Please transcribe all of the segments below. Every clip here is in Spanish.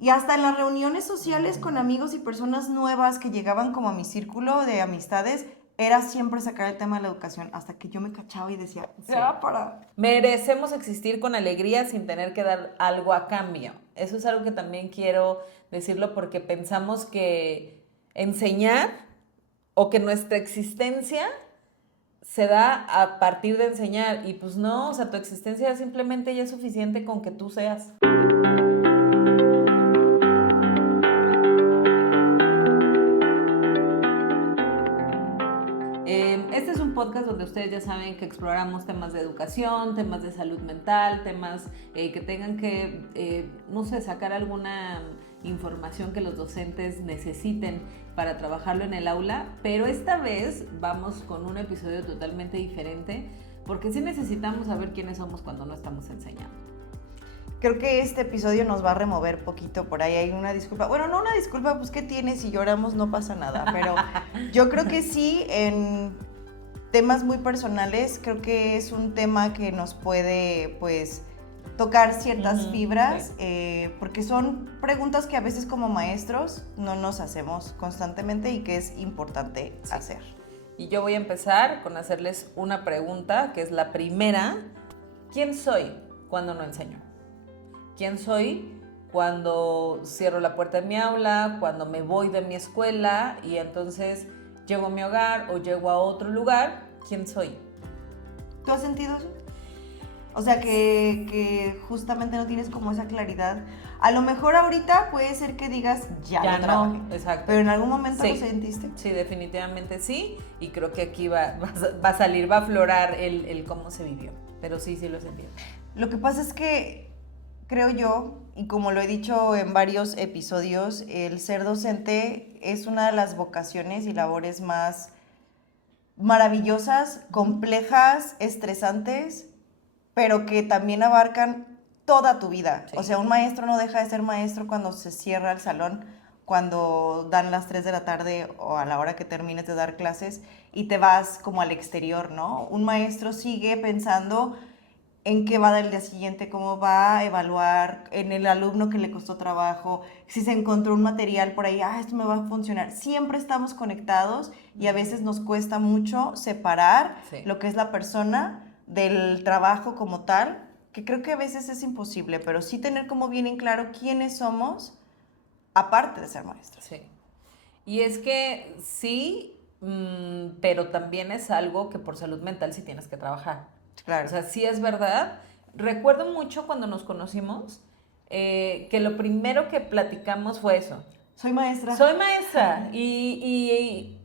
Y hasta en las reuniones sociales con amigos y personas nuevas que llegaban como a mi círculo de amistades, era siempre sacar el tema de la educación, hasta que yo me cachaba y decía, ya, Sí. para... Merecemos existir con alegría sin tener que dar algo a cambio. Eso es algo que también quiero decirlo porque pensamos que enseñar o que nuestra existencia se da a partir de enseñar y pues no, o sea, tu existencia simplemente ya es suficiente con que tú seas. Este es un podcast donde ustedes ya saben que exploramos temas de educación, temas de salud mental, temas que tengan que, no sé, sacar alguna información que los docentes necesiten para trabajarlo en el aula, pero esta vez vamos con un episodio totalmente diferente porque sí necesitamos saber quiénes somos cuando no estamos enseñando. Creo que este episodio nos va a remover poquito por ahí. Hay una disculpa. Bueno, no una disculpa, pues ¿qué tiene? Si lloramos no pasa nada. Pero yo creo que sí, en temas muy personales, creo que es un tema que nos puede, pues, tocar ciertas fibras, Sí. porque son preguntas que a veces como maestros no nos hacemos constantemente y que es importante hacer. Y yo voy a empezar con hacerles una pregunta, que es la primera. ¿Quién soy cuando no enseño? ¿Quién soy cuando cierro la puerta de mi aula, cuando me voy de mi escuela y entonces llego a mi hogar o llego a otro lugar? ¿Quién soy? ¿Tú has sentido eso? O sea, que justamente no tienes como esa claridad. A lo mejor ahorita puede ser que digas, ya no trabajé. Exacto. Pero en algún momento Sí. lo sentiste. Sí, definitivamente sí. Y creo que aquí va a salir, va a aflorar el cómo se vivió. Pero sí, sí lo sentí. Lo que pasa es que creo yo, y como lo he dicho en varios episodios, el ser docente es una de las vocaciones y labores más maravillosas, complejas, estresantes, pero que también abarcan toda tu vida. Sí. O sea, un maestro no deja de ser maestro cuando se cierra el salón, cuando dan las 3 de la tarde o a la hora que termines de dar clases y te vas como al exterior, ¿no? Un maestro sigue pensando en qué va a dar el día siguiente, cómo va a evaluar en el alumno que le costó trabajo, si se encontró un material por ahí, esto me va a funcionar. Siempre estamos conectados y a veces nos cuesta mucho separar lo que es la persona del trabajo como tal, que creo que a veces es imposible, pero sí tener como bien en claro quiénes somos, aparte de ser maestros. Sí. Y es que sí, pero también es algo que por salud mental sí tienes que trabajar. Claro. O sea, sí es verdad. Recuerdo mucho cuando nos conocimos que lo primero que platicamos fue eso. Soy maestra. Soy maestra. Y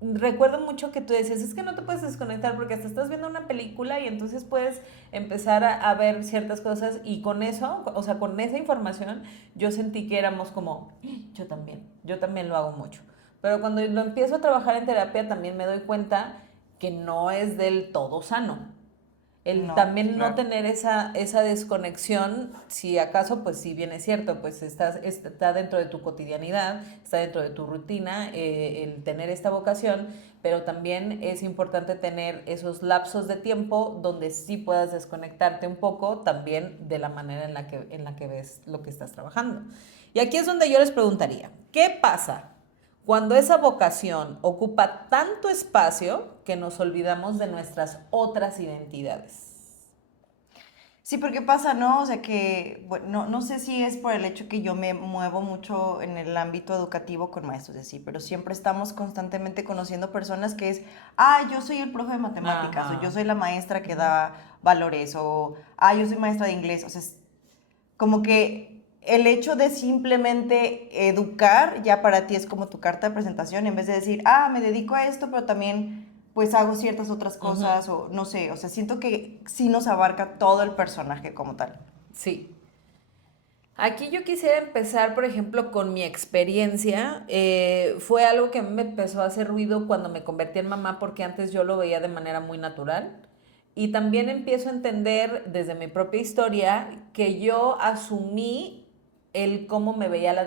recuerdo mucho que tú decías, es que no te puedes desconectar porque hasta estás viendo una película y entonces puedes empezar a ver ciertas cosas y con eso, o sea, con esa información, yo sentí que éramos como, yo también lo hago mucho. Pero cuando lo empiezo a trabajar en terapia también me doy cuenta que no es del todo sano. El también claro. no tener esa desconexión, si acaso, pues sí bien es cierto, pues está dentro de tu cotidianidad, está dentro de tu rutina, el tener esta vocación, pero también es importante tener esos lapsos de tiempo donde sí puedas desconectarte un poco también de la manera en la que ves lo que estás trabajando. Y aquí es donde yo les preguntaría, ¿qué pasa cuando esa vocación ocupa tanto espacio que nos olvidamos de nuestras otras identidades? Sí, porque pasa, ¿no? O sea que, bueno, no sé si es por el hecho que yo me muevo mucho en el ámbito educativo con maestros, sí, pero siempre estamos constantemente conociendo personas que es, yo soy el profe de matemáticas, o yo soy la maestra que da valores, o, yo soy maestra de inglés, o sea, es como que el hecho de simplemente educar ya para ti es como tu carta de presentación, en vez de decir, me dedico a esto, pero también pues hago ciertas otras cosas, o no sé, o sea, siento que sí nos abarca todo el personaje como tal. Sí. Aquí yo quisiera empezar, por ejemplo, con mi experiencia. Fue algo que a mí me empezó a hacer ruido cuando me convertí en mamá, porque antes yo lo veía de manera muy natural. Y también empiezo a entender desde mi propia historia que yo asumí el cómo me veía las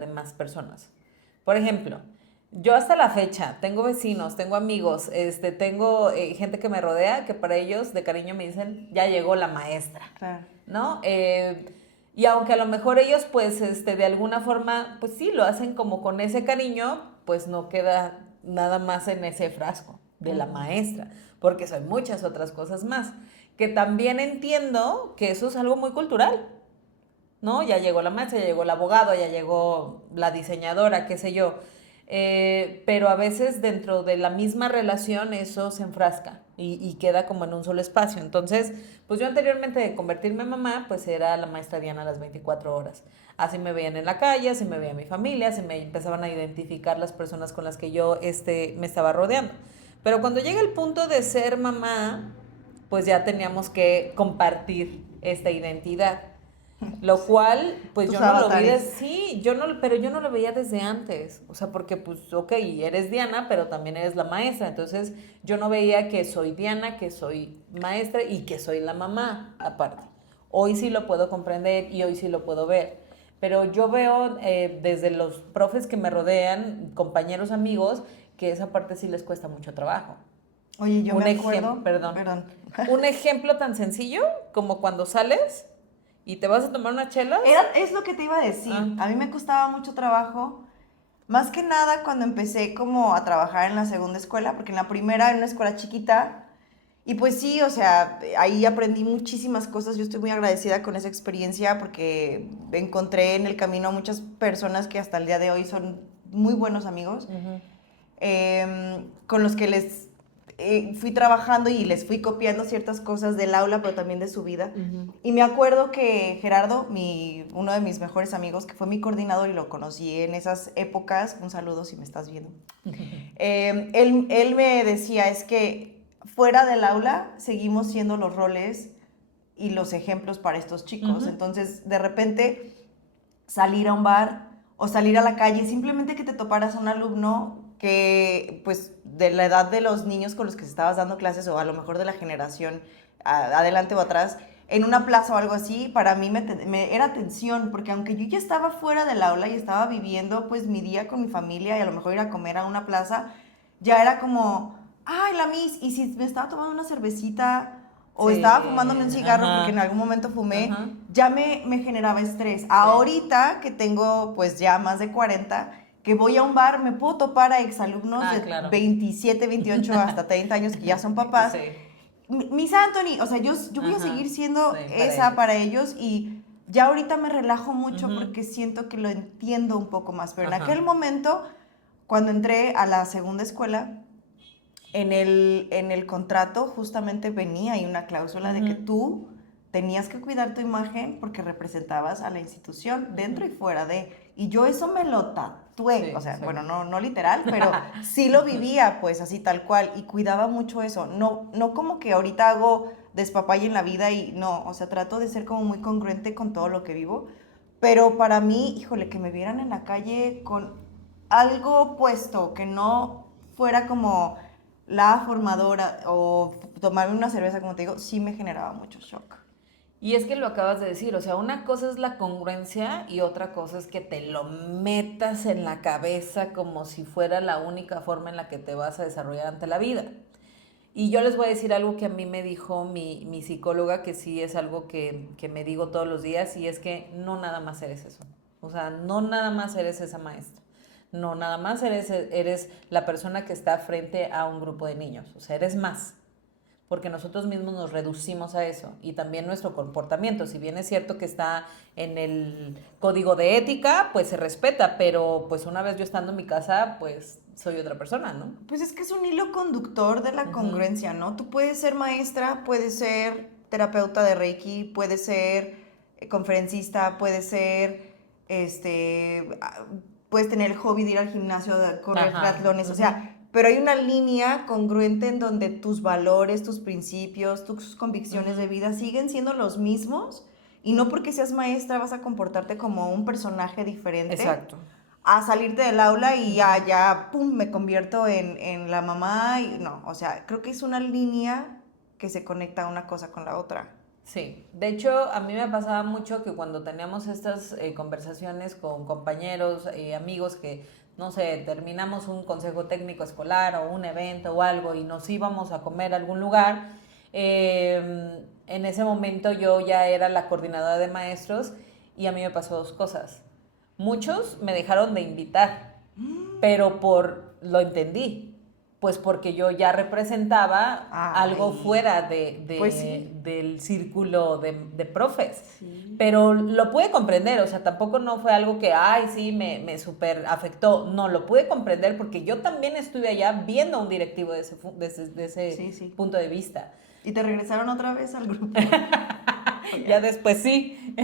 demás personas. Por ejemplo, yo hasta la fecha tengo vecinos, tengo amigos, tengo gente que me rodea que para ellos de cariño me dicen, ya llegó la maestra, Claro. ¿no? Y aunque a lo mejor ellos, pues, de alguna forma, pues sí, lo hacen como con ese cariño, pues no queda nada más en ese frasco de la maestra, porque son muchas otras cosas más, que también entiendo que eso es algo muy cultural, ¿no? Ya llegó la maestra, ya llegó el abogado, ya llegó la diseñadora, qué sé yo. Pero a veces dentro de la misma relación eso se enfrasca y queda como en un solo espacio. Entonces, pues yo anteriormente de convertirme en mamá, pues era la maestra Diana a las 24 horas. Así me veían en la calle, así me veía mi familia, así me empezaban a identificar las personas con las que yo me estaba rodeando. Pero cuando llega el punto de ser mamá, pues ya teníamos que compartir esta identidad. Lo cual, pues Tus yo no lo vi avatares. sí, yo no, pero yo no lo veía desde antes. O sea, porque pues, ok, eres Diana, pero también eres la maestra. Entonces, yo no veía que soy Diana, que soy maestra y que soy la mamá, aparte. Hoy sí lo puedo comprender y hoy sí lo puedo ver. Pero yo veo desde los profes que me rodean, compañeros, amigos, que esa parte sí les cuesta mucho trabajo. Oye, yo me Un ejemplo, acuerdo, perdón. perdón. Un ejemplo tan sencillo como cuando sales y te vas a tomar unas chelas. Es lo que te iba a decir. Ah, A mí me costaba mucho trabajo, más que nada cuando empecé como a trabajar en la segunda escuela, porque en la primera era una escuela chiquita. Y pues sí, o sea, ahí aprendí muchísimas cosas. Yo estoy muy agradecida con esa experiencia porque encontré en el camino a muchas personas que hasta el día de hoy son muy buenos amigos, ujú, con los que les fui trabajando y les fui copiando ciertas cosas del aula, pero también de su vida. ujú. Y me acuerdo que Gerardo, uno de mis mejores amigos, que fue mi coordinador y lo conocí en esas épocas, un saludo si me estás viendo, él me decía, es que fuera del aula seguimos siendo los roles y los ejemplos para estos chicos. Ujú. Entonces, de repente, salir a un bar o salir a la calle, simplemente que te toparas a un alumno que, pues, de la edad de los niños con los que estabas dando clases o a lo mejor de la generación adelante o atrás, en una plaza o algo así, para mí me era tensión, porque aunque yo ya estaba fuera del aula y estaba viviendo pues mi día con mi familia y a lo mejor ir a comer a una plaza, ya era como, ay, la Miss, y si me estaba tomando una cervecita o Sí, estaba fumándome un cigarro porque en ajá, algún momento fumé, ajá, ya me generaba estrés. sí. Ahorita que tengo pues ya más de 40, que voy a un bar, me puedo topar a exalumnos Ah, de claro. 27, 28 hasta 30 años que ya son papás. Sí, Miss Anthony, o sea, yo voy a ajá, seguir sí, siendo para esa ellos. para ellos y ya ahorita me relajo mucho Ujú, porque siento que lo entiendo un poco más, pero en aquel ajá, momento, cuando entré a la segunda escuela, en el contrato justamente venía ahí una cláusula de que ujú, tú tenías que cuidar tu imagen porque representabas a la institución ujú. dentro y fuera de. Y yo eso me lo tatué, o Sí, sea, sí. bueno, no literal, pero sí lo vivía pues así tal cual y cuidaba mucho eso. No como que ahorita hago despapalle en la vida y no, o sea, trato de ser como muy congruente con todo lo que vivo. Pero para mí, híjole, que me vieran en la calle con algo puesto, que no fuera como la formadora o tomarme una cerveza, como te digo, sí me generaba mucho shock. Y es que lo acabas de decir, o sea, una cosa es la congruencia y otra cosa es que te lo metas en la cabeza como si fuera la única forma en la que te vas a desarrollar ante la vida. Y yo les voy a decir algo que a mí me dijo mi psicóloga, que sí es algo que me digo todos los días, y es que no nada más eres eso. O sea, no nada más eres esa maestra. No nada más eres la persona que está frente a un grupo de niños. O sea, eres más, porque nosotros mismos nos reducimos a eso y también nuestro comportamiento, si bien es cierto que está en el código de ética, pues se respeta, pero pues una vez yo estando en mi casa, pues soy otra persona, ¿no? Pues es que es un hilo conductor de la Ujú, congruencia, ¿no? Tú puedes ser maestra, puedes ser terapeuta de Reiki, puedes ser conferencista, puedes ser, puedes tener el hobby de ir al gimnasio, de correr ajá, triatlones, o ujú, sea, pero hay una línea congruente en donde tus valores, tus principios, tus convicciones de ujú, vida siguen siendo los mismos y no porque seas maestra vas a comportarte como un personaje diferente exacto. a salirte del aula y Ujú. ya, pum, me convierto en la mamá. Y, no, o sea, creo que es una línea que se conecta una cosa con la otra. Sí, de hecho a mí me pasaba mucho que cuando teníamos estas conversaciones con compañeros, amigos que, no sé, terminamos un consejo técnico escolar o un evento o algo y nos íbamos a comer a algún lugar, en ese momento yo ya era la coordinadora de maestros y a mí me pasó dos cosas. Muchos me dejaron de invitar, pero lo entendí, pues porque yo ya representaba algo fuera pues sí. del círculo de profes. Sí. Pero lo pude comprender, o sea, tampoco no fue algo que, ay, sí, me súper afectó. No, lo pude comprender porque yo también estuve allá viendo a un directivo de ese Sí. punto de vista. ¿Y te regresaron otra vez al grupo? Ya después sí.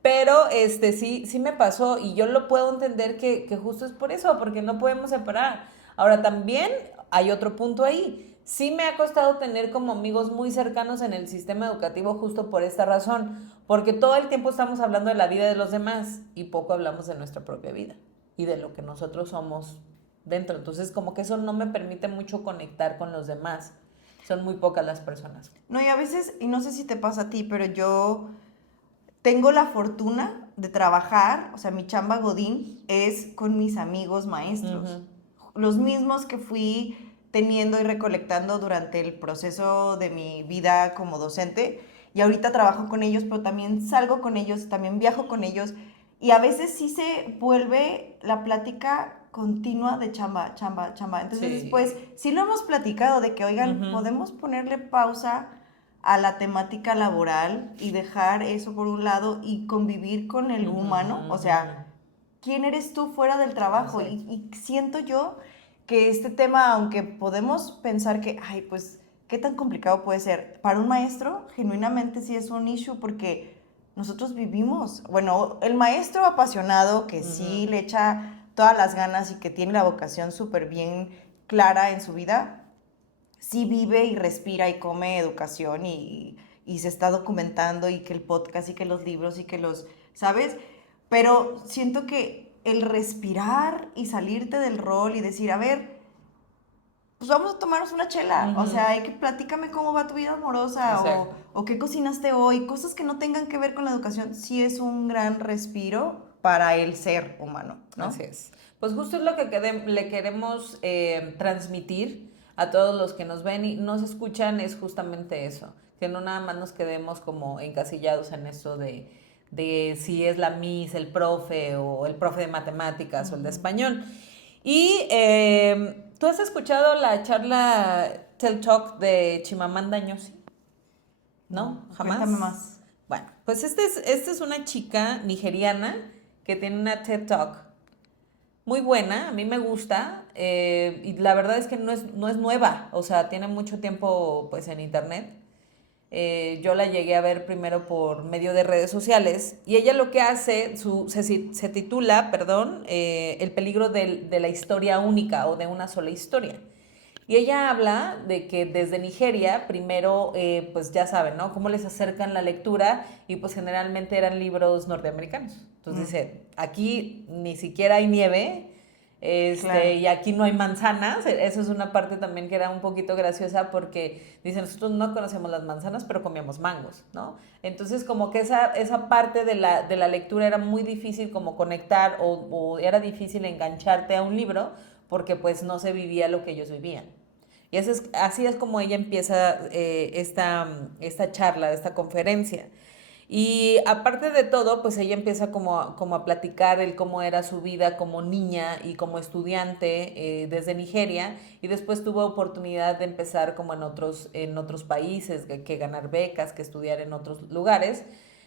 Pero sí me pasó y yo lo puedo entender que justo es por eso, porque no podemos separar. Ahora también hay otro punto ahí. Sí me ha costado tener como amigos muy cercanos en el sistema educativo justo por esta razón, porque todo el tiempo estamos hablando de la vida de los demás y poco hablamos de nuestra propia vida y de lo que nosotros somos dentro. Entonces como que eso no me permite mucho conectar con los demás. Son muy pocas las personas. No, y a veces, y no sé si te pasa a ti, pero yo tengo la fortuna de trabajar, o sea, mi chamba Godín es con mis amigos maestros, los mismos que fui teniendo y recolectando durante el proceso de mi vida como docente, y ahorita trabajo con ellos, pero también salgo con ellos, también viajo con ellos, y a veces sí se vuelve la plática continua de chamba, chamba, chamba. Entonces Sí. después, sí lo hemos platicado de que, oigan, podemos ponerle pausa a la temática laboral y dejar eso por un lado y convivir con el humano, o sea, ¿quién eres tú fuera del trabajo? Y siento yo que este tema, aunque podemos pensar que, ay, pues, ¿qué tan complicado puede ser? Para un maestro, genuinamente sí es un issue porque nosotros vivimos, bueno, el maestro apasionado que sí le echa todas las ganas y que tiene la vocación súper bien clara en su vida, sí vive y respira y come educación y se está documentando y que el podcast y que los libros y que los, ¿sabes? Pero siento que el respirar y salirte del rol y decir, a ver, pues vamos a tomarnos una chela, o sea, hay que platícame cómo va tu vida amorosa o qué cocinaste hoy, cosas que no tengan que ver con la educación, sí es un gran respiro para el ser humano, ¿no? Así es. Pues justo es lo que le queremos transmitir a todos los que nos ven y nos escuchan, es justamente eso, que no nada más nos quedemos como encasillados en esto de si es la Miss, el profe o el profe de matemáticas o el de español. Y ¿tú has escuchado la charla TED Talk de Chimamanda Ngozi? ¿No? ¿Jamás? Cuéntame más. Bueno, pues esta es una chica nigeriana que tiene una TED Talk muy buena, a mí me gusta, y la verdad es que no es nueva, o sea, tiene mucho tiempo pues en internet. Yo la llegué a ver primero por medio de redes sociales y ella lo que hace, se titula, perdón, El peligro de la historia única o de una sola historia. Y ella habla de que desde Nigeria, primero, pues ya saben, ¿no? Cómo les acercan la lectura y pues generalmente eran libros norteamericanos. Entonces dice, aquí ni siquiera hay nieve, Claro. y aquí no hay manzanas. Eso es una parte también que era un poquito graciosa porque dicen, nosotros no conocemos las manzanas, pero comíamos mangos, ¿no? Entonces como que esa parte de la lectura era muy difícil como conectar o era difícil engancharte a un libro porque pues no se vivía lo que ellos vivían. Y así es como ella empieza esta charla, esta conferencia. Y aparte de todo, pues ella empieza como a platicar el cómo era su vida como niña y como estudiante desde Nigeria y después tuvo oportunidad de empezar como en otros países, que ganar becas, que estudiar en otros lugares.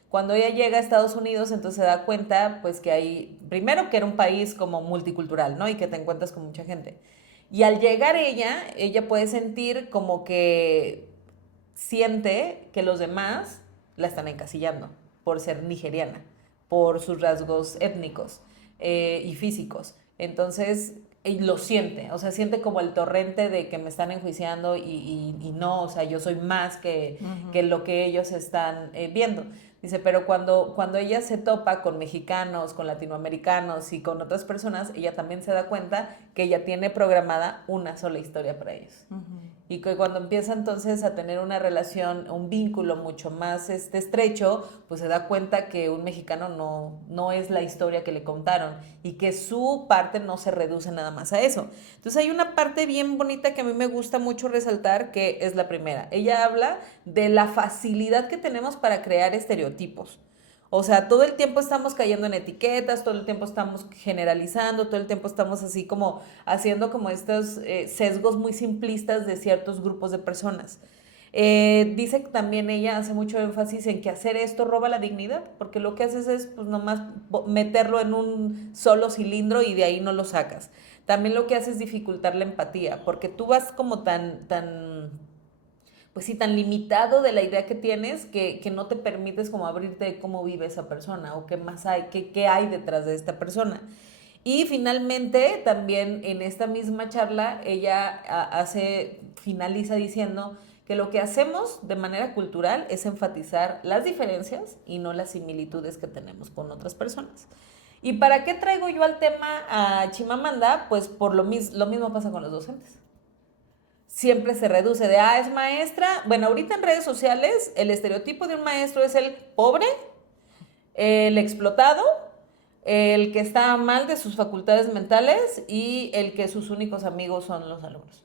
Cuando ella llega a Estados Unidos, entonces se da cuenta pues que hay, primero que era un país como multicultural, ¿no? Y que te encuentras con mucha gente. Y al llegar ella puede sentir como que siente que los demás la están encasillando por ser nigeriana, por sus rasgos étnicos y físicos. Entonces, lo siente, o sea, siente como el torrente de que me están enjuiciando y no, o sea, yo soy más que lo que ellos están viendo. Dice, pero cuando ella se topa con mexicanos, con latinoamericanos y con otras personas, ella también se da cuenta que ella tiene programada una sola historia para ellos. Y que cuando empieza entonces a tener una relación, un vínculo mucho más estrecho, pues se da cuenta que un mexicano no es la historia que le contaron y que su parte no se reduce nada más a eso. Entonces hay una parte bien bonita que a mí me gusta mucho resaltar, que es la primera. Ella habla de la facilidad que tenemos para crear estereotipos. O sea, todo el tiempo estamos cayendo en etiquetas, todo el tiempo estamos generalizando, todo el tiempo estamos así como haciendo como estos sesgos muy simplistas de ciertos grupos de personas. Dice que también ella hace mucho énfasis en que hacer esto roba la dignidad, porque lo que haces es pues nomás meterlo en un solo cilindro y de ahí no lo sacas. También lo que hace es dificultar la empatía, porque tú vas como pues sí, tan limitado de la idea que tienes que no te permites como abrirte de cómo vive esa persona o qué más hay, qué hay detrás de esta persona. Y finalmente, también en esta misma charla, ella finaliza diciendo que lo que hacemos de manera cultural es enfatizar las diferencias y no las similitudes que tenemos con otras personas. ¿Y para qué traigo yo al tema a Chimamanda? Pues por lo mismo pasa con los docentes. Siempre se reduce de, es maestra. Bueno, ahorita en redes sociales el estereotipo de un maestro es el pobre, el explotado, el que está mal de sus facultades mentales y el que sus únicos amigos son los alumnos.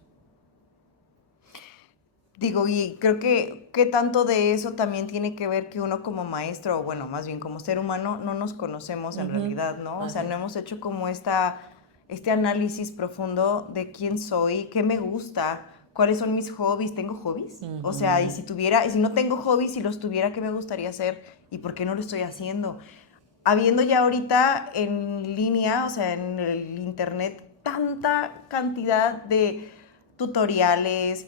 Digo, y creo que tanto de eso también tiene que ver que uno como maestro, o bueno, más bien como ser humano, no nos conocemos en realidad, ¿no? O sea, no hemos hecho como este análisis profundo de quién soy, qué me gusta, cuáles son mis hobbies. ¿Tengo hobbies? O sea, y si no tengo hobbies, si los tuviera, ¿qué me gustaría hacer? ¿Y por qué no lo estoy haciendo? Habiendo ya ahorita en línea, o sea, en el internet, tanta cantidad de tutoriales,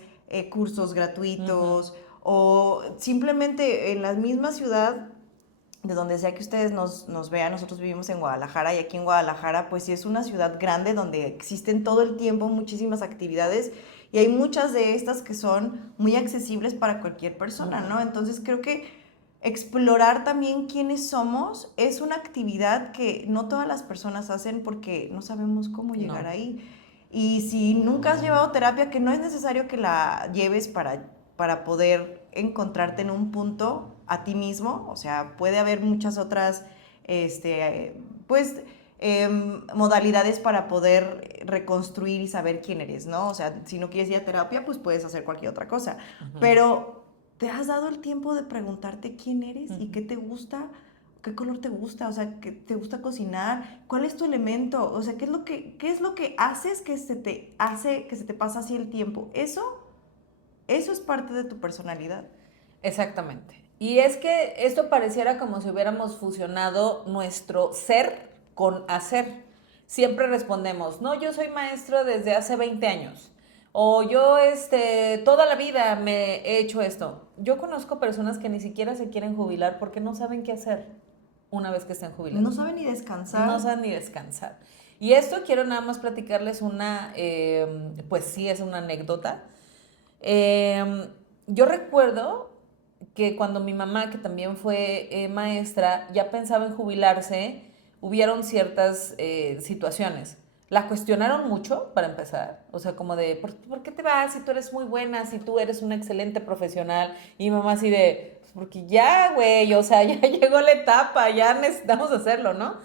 cursos gratuitos, o simplemente en la misma ciudad, de donde sea que ustedes nos vean. Nosotros vivimos en Guadalajara, y aquí en Guadalajara pues sí es una ciudad grande donde existen todo el tiempo muchísimas actividades, y hay muchas de estas que son muy accesibles para cualquier persona, ¿no? Entonces creo que explorar también quiénes somos es una actividad que no todas las personas hacen porque no sabemos cómo llegar ahí. Y si nunca has llevado terapia, que no es necesario que la lleves para poder encontrarte en un punto a ti mismo. O sea, puede haber muchas otras, pues, modalidades para poder reconstruir y saber quién eres, ¿no? O sea, si no quieres ir a terapia, pues puedes hacer cualquier otra cosa. Pero, ¿te has dado el tiempo de preguntarte quién eres y qué te gusta? ¿Qué color te gusta? O sea, ¿qué te gusta cocinar? ¿Cuál es tu elemento? O sea, ¿qué es lo que haces que se te pasa así el tiempo? Eso es parte de tu personalidad. Exactamente. Y es que esto pareciera como si hubiéramos fusionado nuestro ser con hacer. Siempre respondemos, no, yo soy maestro desde hace 20 años. O yo, toda la vida me he hecho esto. Yo conozco personas que ni siquiera se quieren jubilar porque no saben qué hacer una vez que estén jubilados. No saben ni descansar. No saben ni descansar. Y esto quiero nada más platicarles pues sí, es una anécdota. Yo recuerdo que cuando mi mamá, que también fue maestra, ya pensaba en jubilarse, hubieron ciertas situaciones. La cuestionaron mucho, para empezar. O sea, como de, ¿por qué te vas si tú eres muy buena, si tú eres una excelente profesional? Y mi mamá así de, pues porque ya, güey, o sea, ya llegó la etapa, ya necesitamos hacerlo, ¿no?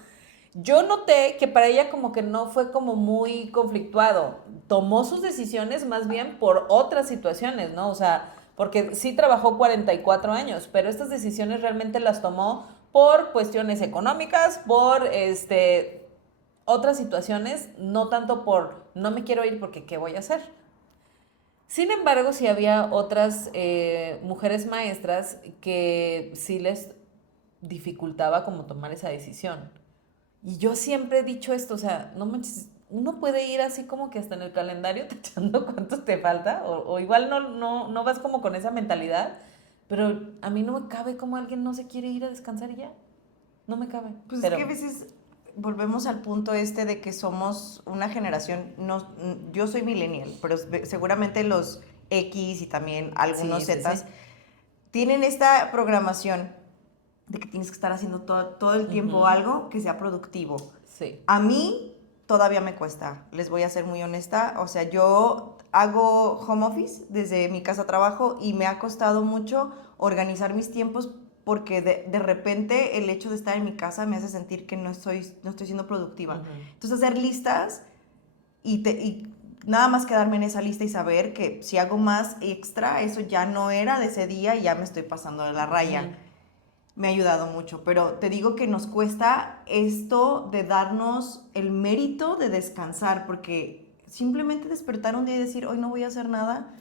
Yo noté que para ella como que no fue como muy conflictuado. Tomó sus decisiones más bien por otras situaciones, ¿no? O sea, porque sí trabajó 44 años, pero estas decisiones realmente las tomó por cuestiones económicas, por otras situaciones, no tanto por no me quiero ir porque ¿qué voy a hacer? Sin embargo, sí había otras mujeres maestras que sí les dificultaba como tomar esa decisión. Y yo siempre he dicho esto, o sea, no manches, uno puede ir así como que hasta en el calendario tachando cuántos te falta, o igual no vas como con esa mentalidad, pero a mí no me cabe como alguien no se quiere ir a descansar y ya, no me cabe. Pues Pero es que a veces volvemos al punto de que somos una generación, no, yo soy millennial, pero seguramente los X y también algunos sí, sí, Zetas sí. tienen esta programación de que tienes que estar haciendo todo el tiempo algo que sea productivo. Sí. A mí todavía me cuesta, les voy a ser muy honesta. O sea, yo hago home office desde mi casa trabajo y me ha costado mucho organizar mis tiempos porque de repente el hecho de estar en mi casa me hace sentir que no estoy siendo productiva. Entonces hacer listas y nada más quedarme en esa lista y saber que si hago más extra, eso ya no era de ese día y ya me estoy pasando de la raya. me ha ayudado mucho, pero te digo que nos cuesta esto de darnos el mérito de descansar, porque simplemente despertar un día y decir, hoy no voy a hacer nada,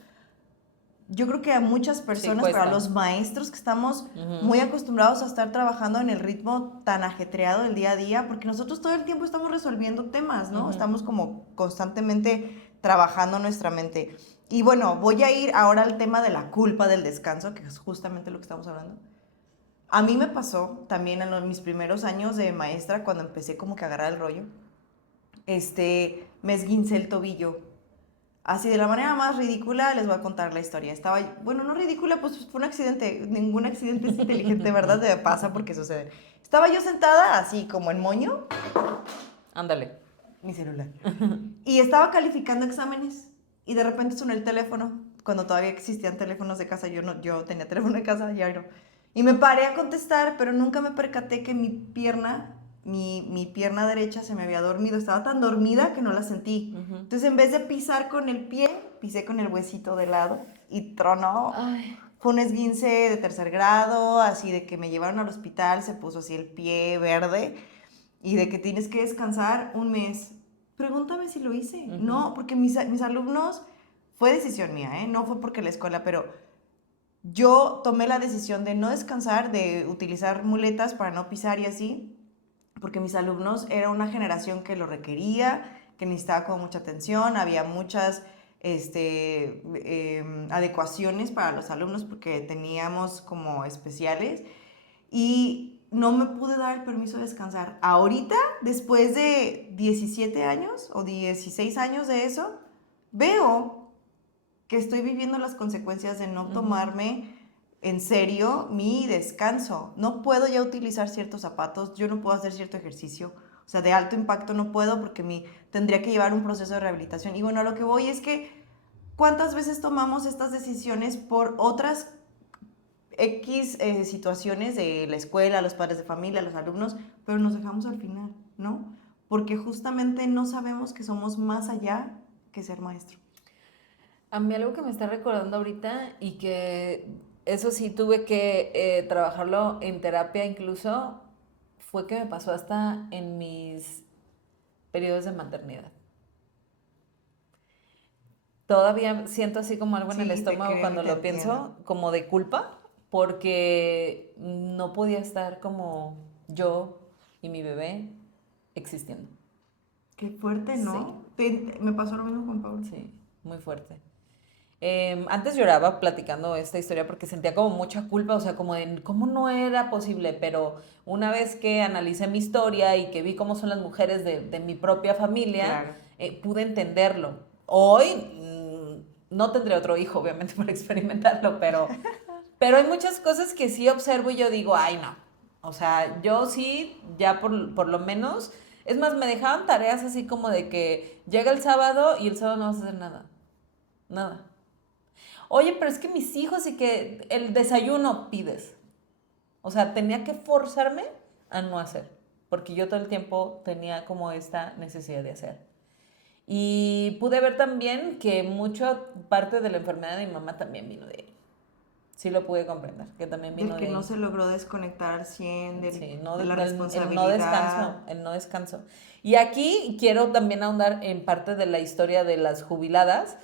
yo creo que a muchas personas, pero a los maestros que estamos muy acostumbrados a estar trabajando en el ritmo tan ajetreado del día a día, porque nosotros todo el tiempo estamos resolviendo temas, ¿no? Estamos como constantemente trabajando nuestra mente. Y bueno, voy a ir ahora al tema de la culpa del descanso, que es justamente lo que estamos hablando. A mí me pasó también en mis primeros años de maestra, cuando empecé como que a agarrar el rollo, me esguincé el tobillo. Así de la manera más ridícula les voy a contar la historia. Estaba, bueno, no ridícula, pues fue un accidente. Ningún accidente es inteligente, ¿verdad? Me pasa porque sucede. Estaba yo sentada así como en moño. Ándale. Mi celular. Y estaba calificando exámenes. Y de repente sonó el teléfono. Cuando todavía existían teléfonos de casa, yo tenía teléfono de casa, ya no. Y me paré a contestar, pero nunca me percaté que mi pierna derecha se me había dormido. Estaba tan dormida que no la sentí. Entonces, en vez de pisar con el pie, pisé con el huesito de lado y tronó. Ay. Fue un esguince de 3er grado, así de que me llevaron al hospital, se puso así el pie verde y de que tienes que descansar un mes. Pregúntame si lo hice. No, porque mis alumnos, fue decisión mía, ¿eh? No fue porque la escuela, pero yo tomé la decisión de no descansar, de utilizar muletas para no pisar y así, porque mis alumnos era una generación que lo requería, que necesitaba como mucha atención, había muchas adecuaciones para los alumnos porque teníamos como especiales y no me pude dar el permiso de descansar. Ahorita, después de 17 años o 16 años de eso, veo que estoy viviendo las consecuencias de no tomarme en serio mi descanso. No puedo ya utilizar ciertos zapatos, yo no puedo hacer cierto ejercicio, o sea, de alto impacto no puedo porque tendría que llevar un proceso de rehabilitación. Y bueno, a lo que voy es que ¿cuántas veces tomamos estas decisiones por otras X situaciones de la escuela, los padres de familia, los alumnos, pero nos dejamos al final, ¿no? Porque justamente no sabemos que somos más allá que ser maestro. A mí algo que me está recordando ahorita y que eso sí tuve que trabajarlo en terapia incluso, fue que me pasó hasta en mis periodos de maternidad. Todavía siento así como algo en el estómago cuando lo pienso, como de culpa, porque no podía estar como yo y mi bebé existiendo. Qué fuerte, ¿no? Sí. Me pasó lo mismo con Pablo. Sí, muy fuerte. Antes lloraba platicando esta historia porque sentía como mucha culpa, o sea, como de cómo no era posible, pero una vez que analicé mi historia y que vi cómo son las mujeres de mi propia familia, claro, pude entenderlo. Hoy no tendré otro hijo, obviamente, para experimentarlo, pero hay muchas cosas que sí observo y yo digo, ay, no. O sea, yo sí, ya por lo menos, es más, me dejaban tareas así como de que llega el sábado y el sábado no vas a hacer nada. Nada. Oye, pero es que mis hijos y que el desayuno pides. O sea, tenía que forzarme a no hacer, porque yo todo el tiempo tenía como esta necesidad de hacer. Y pude ver también que mucha parte de la enfermedad de mi mamá también vino de ahí. Sí lo pude comprender, que también vino de ahí. De que no se logró desconectar al 100 sí, no, de la responsabilidad. El no descanso. Y aquí quiero también ahondar en parte de la historia de las jubiladas,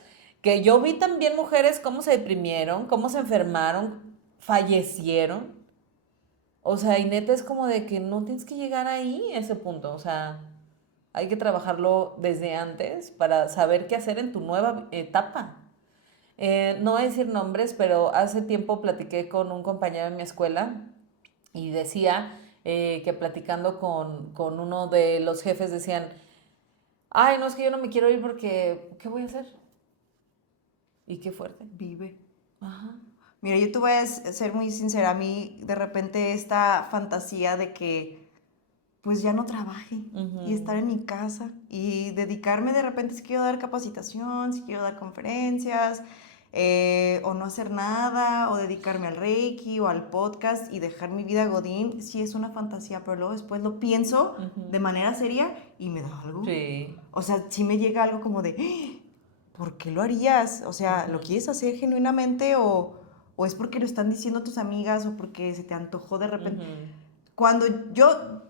que yo vi también mujeres cómo se deprimieron, cómo se enfermaron, fallecieron. O sea, y neta es como de que no tienes que llegar ahí, a ese punto. O sea, hay que trabajarlo desde antes para saber qué hacer en tu nueva etapa. No voy a decir nombres, pero hace tiempo platiqué con un compañero de mi escuela y decía que platicando con uno de los jefes decían, ay, no, es que yo no me quiero ir porque, ¿qué voy a hacer? Y qué fuerte. Vive. Ajá. Mira, yo te voy a ser muy sincera. A mí, de repente, esta fantasía de que, pues, ya no trabaje y estar en mi casa y dedicarme, de repente, si quiero dar capacitación, si quiero dar conferencias, o no hacer nada, o dedicarme al Reiki o al podcast y dejar mi vida godín, sí es una fantasía, pero luego después lo pienso de manera seria y me da algo. Sí. O sea, sí me llega algo como de, ¿por qué lo harías? O sea, ¿lo quieres hacer genuinamente o o es porque lo están diciendo tus amigas o porque se te antojó de repente. Ujú. Cuando yo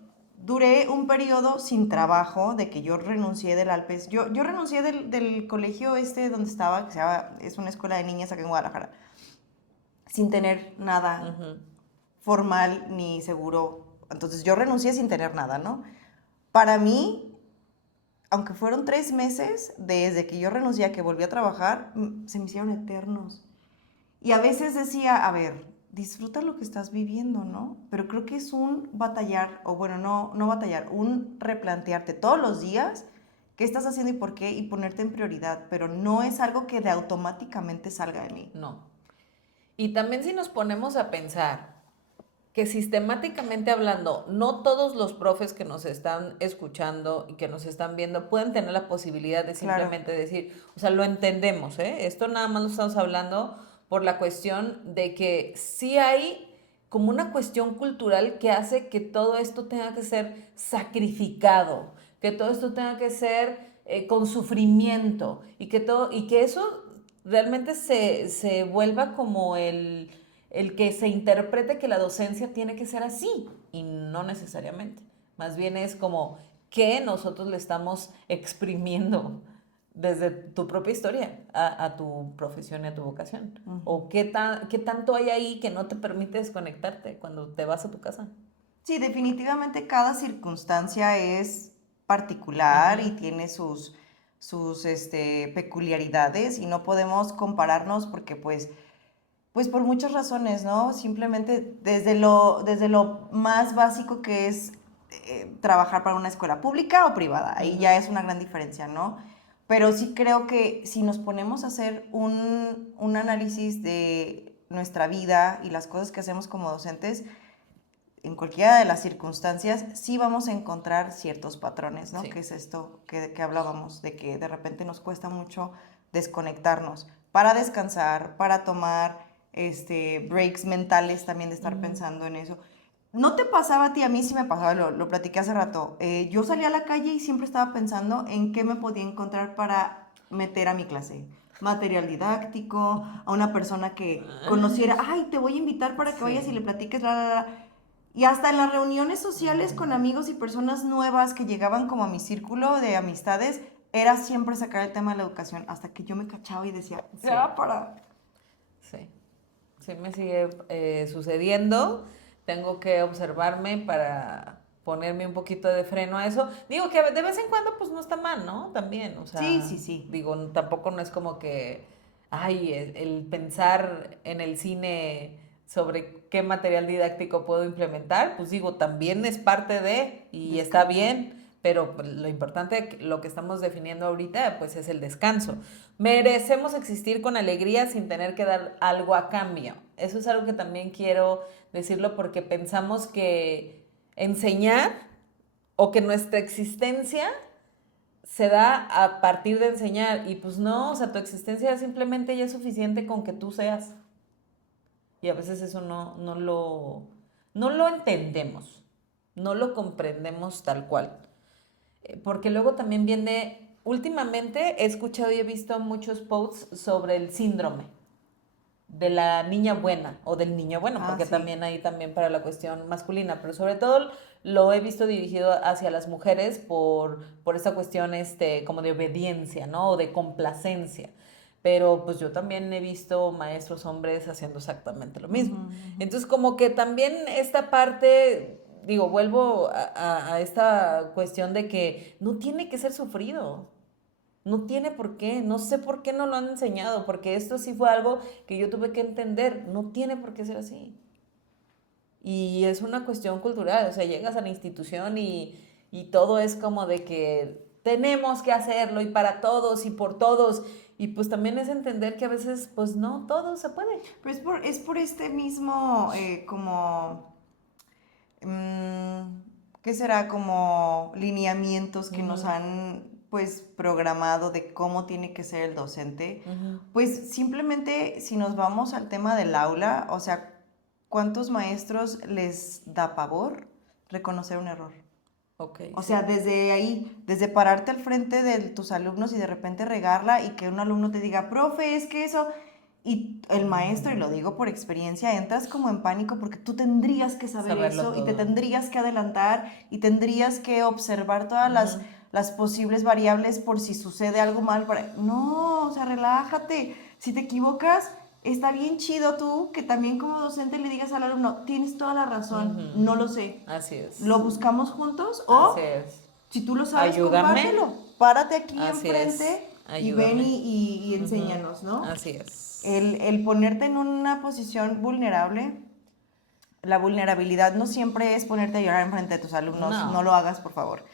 duré un periodo sin trabajo, de que yo renuncié del Alpes, yo renuncié del colegio donde estaba, que es una escuela de niñas acá en Guadalajara, sin tener nada Ujú. formal ni seguro. Entonces yo renuncié sin tener nada, ¿no? Para mí, aunque fueron 3 meses desde que yo renuncié a que volví a trabajar, se me hicieron eternos. Y a veces decía, a ver, disfruta lo que estás viviendo, ¿no? Pero creo que es un batallar, o bueno, no batallar, un replantearte todos los días qué estás haciendo y por qué y ponerte en prioridad, pero no es algo que de automáticamente salga de mí. No. Y también si nos ponemos a pensar que sistemáticamente hablando, no todos los profes que nos están escuchando y que nos están viendo pueden tener la posibilidad de Claro, simplemente decir, o sea, lo entendemos, ¿eh? Esto nada más lo estamos hablando por la cuestión de que sí hay como una cuestión cultural que hace que todo esto tenga que ser sacrificado, que todo esto tenga que ser con sufrimiento y que eso realmente se vuelva como el que se interprete que la docencia tiene que ser así y no necesariamente. Más bien es como que nosotros le estamos exprimiendo desde tu propia historia a tu profesión y a tu vocación. O qué tanto hay ahí que no te permite desconectarte cuando te vas a tu casa. sí, definitivamente cada circunstancia es particular y Ujú. tiene sus peculiaridades y no podemos compararnos porque pues por muchas razones, ¿no? Simplemente desde lo más básico que es trabajar para una escuela pública o privada, ahí ya Ujú. es una gran diferencia, ¿no? Pero sí creo que si nos ponemos a hacer un análisis de nuestra vida y las cosas que hacemos como docentes, en cualquiera de las circunstancias, sí vamos a encontrar ciertos patrones, ¿no? Sí. Que es esto que hablábamos, de que de repente nos cuesta mucho desconectarnos para descansar, para tomar breaks mentales también de estar Ujú. pensando en eso. ¿No te pasaba a ti? A mí sí me pasaba, lo platiqué hace rato. Yo salía a la calle y siempre estaba pensando en qué me podía encontrar para meter a mi clase. Material didáctico, a una persona que conociera, ay, te voy a invitar para que vayas y Sí. le platiques, la, la, la. Y hasta en las reuniones sociales con amigos y personas nuevas que llegaban como a mi círculo de amistades, era siempre sacar el tema de la educación, hasta que yo me cachaba y decía, Sí. ya para... Sí. Sí me sigue sucediendo. Tengo que observarme para ponerme un poquito de freno a eso. Digo que de vez en cuando pues no está mal, ¿no? También, o Sí, sea, sí, sí. digo, tampoco no es como que, ay, el pensar en el cine sobre qué material didáctico puedo implementar, pues digo, también es parte de, y está Descansar. bien, pero pues, lo importante, lo que estamos definiendo ahorita, pues es el descanso. Merecemos existir con alegría sin tener que dar algo a cambio. Eso es algo que también quiero decirlo porque pensamos que enseñar o que nuestra existencia se da a partir de enseñar y pues no, o sea, tu existencia simplemente ya es suficiente con que tú seas. Y a veces eso no lo entendemos, no lo comprendemos tal cual. Porque luego también viene, últimamente he escuchado y he visto muchos posts sobre el síndrome de la niña buena o del niño bueno, Ah, porque sí. también hay también para la cuestión masculina, pero sobre todo lo he visto dirigido hacia las mujeres por esta cuestión como de obediencia, ¿no? O de complacencia. Pero pues yo también he visto maestros hombres haciendo exactamente lo Ujú, mismo. ujú. Entonces como que también esta parte, digo, vuelvo a esta cuestión de que no tiene que ser sufrido. No tiene por qué, no sé por qué no lo han enseñado, porque esto sí fue algo que yo tuve que entender, no tiene por qué ser así. Y es una cuestión cultural, o sea, llegas a la institución y todo es como de que tenemos que hacerlo y para todos y por todos. Y pues también es entender que a veces, pues no, todo se puede. Pero es por este mismo, ¿qué será? Como lineamientos que nos Ujú. han, pues, programado de cómo tiene que ser el docente. Ujú. Pues simplemente si nos vamos al tema del aula, o sea, ¿cuántos maestros les da pavor reconocer un error? Ok, O sea, sí. desde ahí, desde pararte al frente de tus alumnos y de repente regarla y que un alumno te diga, profe, es que eso, Y el maestro, y lo digo por experiencia, entras como en pánico porque tú tendrías que saber Saberlo eso y te todo. tendrías que adelantar y tendrías que observar todas las posibles variables por si sucede algo mal. No, o sea, relájate. Si te equivocas, está bien chido tú que también como docente le digas al alumno, tienes toda la razón, no lo sé. Así es. ¿Lo buscamos juntos? Así O es. si tú lo sabes, Ayúdame. compártelo. Párate aquí Así es. enfrente y ven Ayúdame. y enséñanos, ¿no? Así es. El ponerte en una posición vulnerable, la vulnerabilidad no siempre es ponerte a llorar enfrente de tus alumnos, no No. lo hagas, por favor.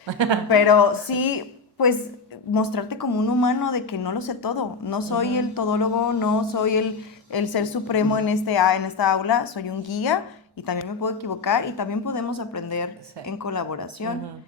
Pero sí, pues, mostrarte como un humano de que no lo sé todo. No soy el todólogo, no soy el ser supremo en esta aula, soy un guía y también me puedo equivocar y también podemos aprender Sí. en colaboración.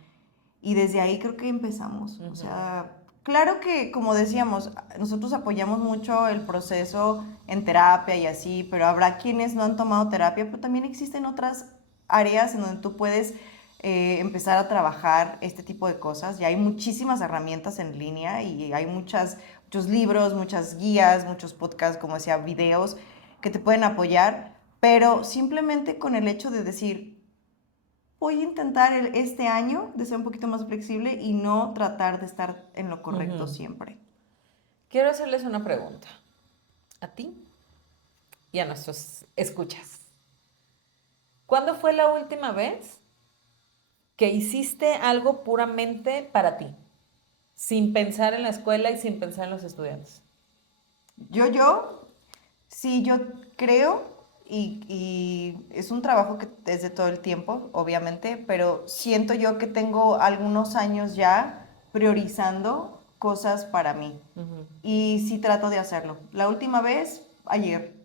Y desde ahí creo que empezamos. O sea, claro que, como decíamos, nosotros apoyamos mucho el proceso en terapia y así, pero habrá quienes no han tomado terapia, pero también existen otras áreas en donde tú puedes empezar a trabajar este tipo de cosas. Y hay muchísimas herramientas en línea y hay muchos libros, muchas guías, muchos podcasts, como decía, videos que te pueden apoyar, pero simplemente con el hecho de decir, voy a intentar este año de ser un poquito más flexible y no tratar de estar en lo correcto siempre. Quiero hacerles una pregunta. A ti y a nuestros escuchas. ¿Cuándo fue la última vez que hiciste algo puramente para ti? Sin pensar en la escuela y sin pensar en los estudiantes. Sí, yo creo y es un trabajo que es de todo el tiempo, obviamente, pero siento yo que tengo algunos años ya priorizando cosas para mí. Y sí trato de hacerlo. La última vez, ayer.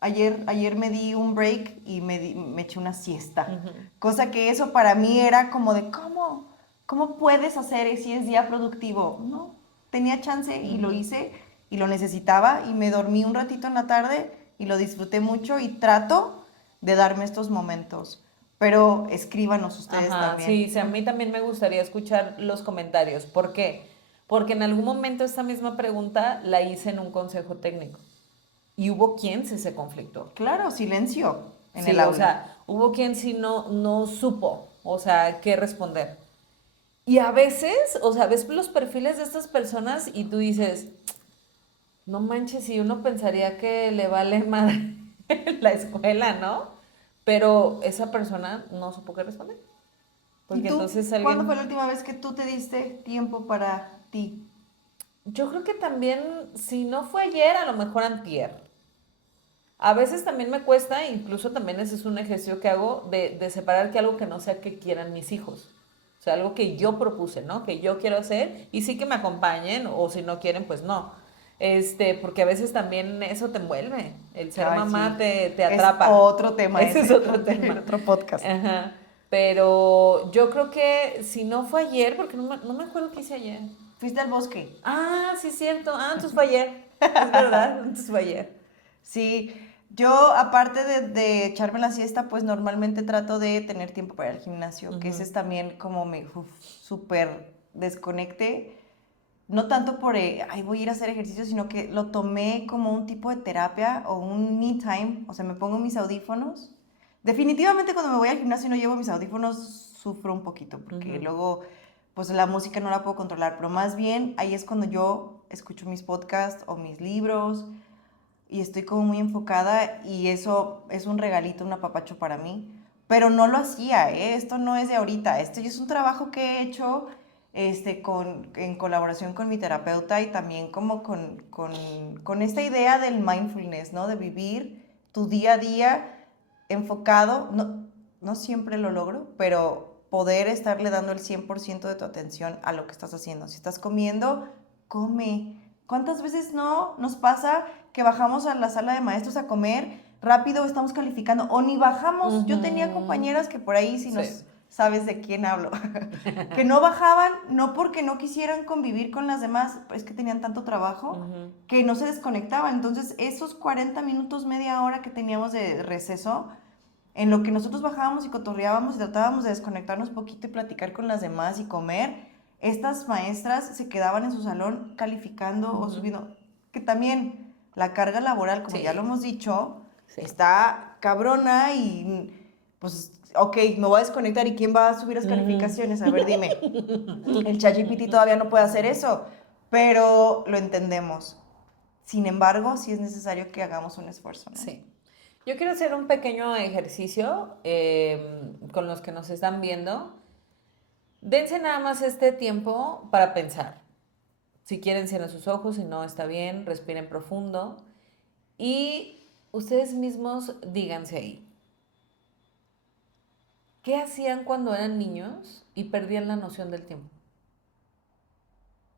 Ayer me di un break y me eché una siesta. Cosa que eso para mí era como de, ¿cómo puedes hacer si es día productivo? No, tenía chance y lo hice y lo necesitaba y me dormí un ratito en la tarde y lo disfruté mucho y trato de darme estos momentos. Pero escríbanos ustedes Ajá, también. sí, a mí también me gustaría escuchar los comentarios. ¿Por qué? Porque en algún momento esta misma pregunta la hice en un consejo técnico y hubo quien se conflictó. Claro, silencio en el Sí, o aula. sea, hubo quien sí no supo, o sea, qué responder. Y a veces, o sea, ves los perfiles de estas personas y tú dices, no manches, si uno pensaría que le vale madre la escuela, ¿no? Pero esa persona no supo qué responder. ¿Y Porque tú? entonces ¿Cuándo fue la alguien, última vez que tú te diste tiempo para ti? yo creo que también, si no fue ayer, a lo mejor antier. A veces también me cuesta, incluso también ese es un ejercicio que hago, de separar que algo que no sea que quieran mis hijos. O sea, algo que yo propuse, ¿no? Que yo quiero hacer y sí que me acompañen o si no quieren, pues no. Porque a veces también eso te envuelve. El ser Ay, mamá sí. te Es atrapa. otro tema Ese es ese, otro tema. otro podcast. Ajá. Pero yo creo que si no fue ayer, porque no me acuerdo qué hice ayer. Fuiste al bosque. Ah, sí es cierto. Ah, entonces fue ayer. Es verdad, entonces fue ayer. Sí, yo aparte de echarme la siesta, pues normalmente trato de tener tiempo para ir al gimnasio, que ese es también como mi súper desconecte. No tanto por, ay, voy a ir a hacer ejercicio, sino que lo tomé como un tipo de terapia o un me time, o sea, me pongo mis audífonos. Definitivamente cuando me voy al gimnasio y no llevo mis audífonos, sufro un poquito, porque luego, pues la música no la puedo controlar, pero más bien ahí es cuando yo escucho mis podcasts o mis libros y estoy como muy enfocada y eso es un regalito, un apapacho para mí. Pero no lo hacía, ¿eh? Esto no es de ahorita, esto ya es un trabajo que he hecho en colaboración con mi terapeuta y también como con esta idea del mindfulness, ¿no? De vivir tu día a día enfocado. No, no siempre lo logro, pero poder estarle dando el 100% de tu atención a lo que estás haciendo. Si estás comiendo, come. ¿Cuántas veces no nos pasa que bajamos a la sala de maestros a comer, rápido estamos calificando o ni bajamos? Yo tenía compañeras que por ahí, si Sí. nos sabes de quién hablo, que no bajaban, no porque no quisieran convivir con las demás, es que tenían tanto trabajo, que no se desconectaban. Entonces, esos 40 minutos, media hora que teníamos de receso, en lo que nosotros bajábamos y cotorreábamos y tratábamos de desconectarnos poquito y platicar con las demás y comer, estas maestras se quedaban en su salón calificando o subiendo, que también La carga laboral, como Sí. ya lo hemos dicho, Sí. está cabrona y pues, ok, me voy a desconectar y ¿quién va a subir las calificaciones? A ver, dime. El ChatGPT todavía no puede hacer eso, pero lo entendemos. Sin embargo, sí es necesario que hagamos un esfuerzo, ¿no? Sí. Yo quiero hacer un pequeño ejercicio con los que nos están viendo. Dense nada más este tiempo para pensar. Si quieren, cierren sus ojos, si no, está bien, respiren profundo. Y ustedes mismos díganse ahí, ¿qué hacían cuando eran niños y perdían la noción del tiempo?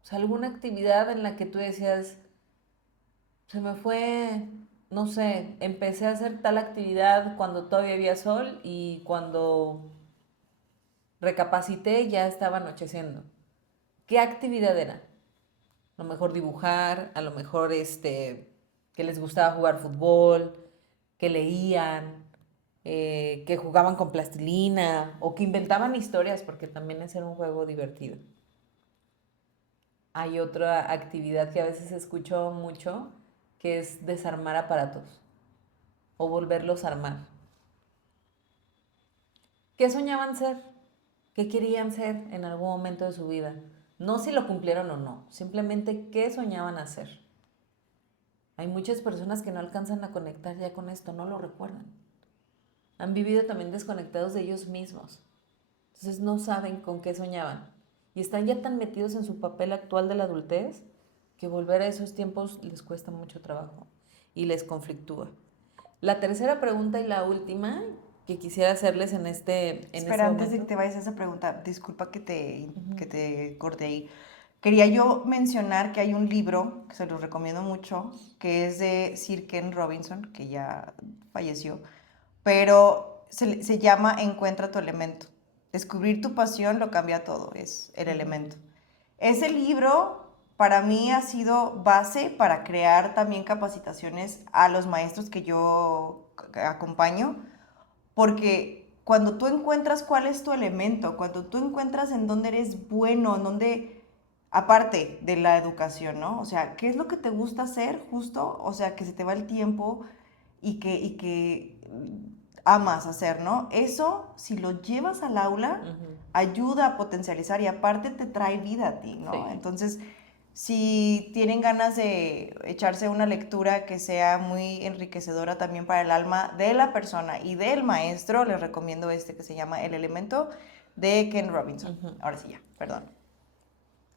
O sea, alguna actividad en la que tú decías, se me fue, no sé, empecé a hacer tal actividad cuando todavía había sol y cuando recapacité ya estaba anocheciendo. ¿Qué actividad era? A lo mejor dibujar, a lo mejor que les gustaba jugar fútbol, que leían, que jugaban con plastilina o que inventaban historias, porque también es un juego divertido. Hay otra actividad que a veces escucho mucho, que es desarmar aparatos o volverlos a armar. ¿Qué soñaban ser? ¿Qué querían ser en algún momento de su vida? No si lo cumplieron o no, simplemente qué soñaban hacer. Hay muchas personas que no alcanzan a conectar ya con esto, no lo recuerdan. Han vivido también desconectados de ellos mismos. Entonces no saben con qué soñaban. Y están ya tan metidos en su papel actual de la adultez que volver a esos tiempos les cuesta mucho trabajo y les conflictúa. La tercera pregunta y la última que quisiera hacerles en este Espera, antes de que momento. te vayas a esa pregunta, disculpa que te corte ahí. Quería yo mencionar que hay un libro, que se los recomiendo mucho, que es de Sir Ken Robinson, que ya falleció, pero se llama Encuentra tu elemento. Descubrir tu pasión lo cambia todo, es el elemento. Ese libro para mí ha sido base para crear también capacitaciones a los maestros que yo acompaño, porque cuando tú encuentras cuál es tu elemento, cuando tú encuentras en dónde eres bueno, en dónde, aparte de la educación, ¿no? O sea, ¿qué es lo que te gusta hacer justo? O sea, que se te va el tiempo y que amas hacer, ¿no? Eso, si lo llevas al aula, ayuda a potencializar y aparte te trae vida a ti, ¿no? Sí. Entonces, si tienen ganas de echarse una lectura que sea muy enriquecedora también para el alma de la persona y del maestro, les recomiendo este que se llama El Elemento de Ken Robinson. Ahora sí ya, perdón.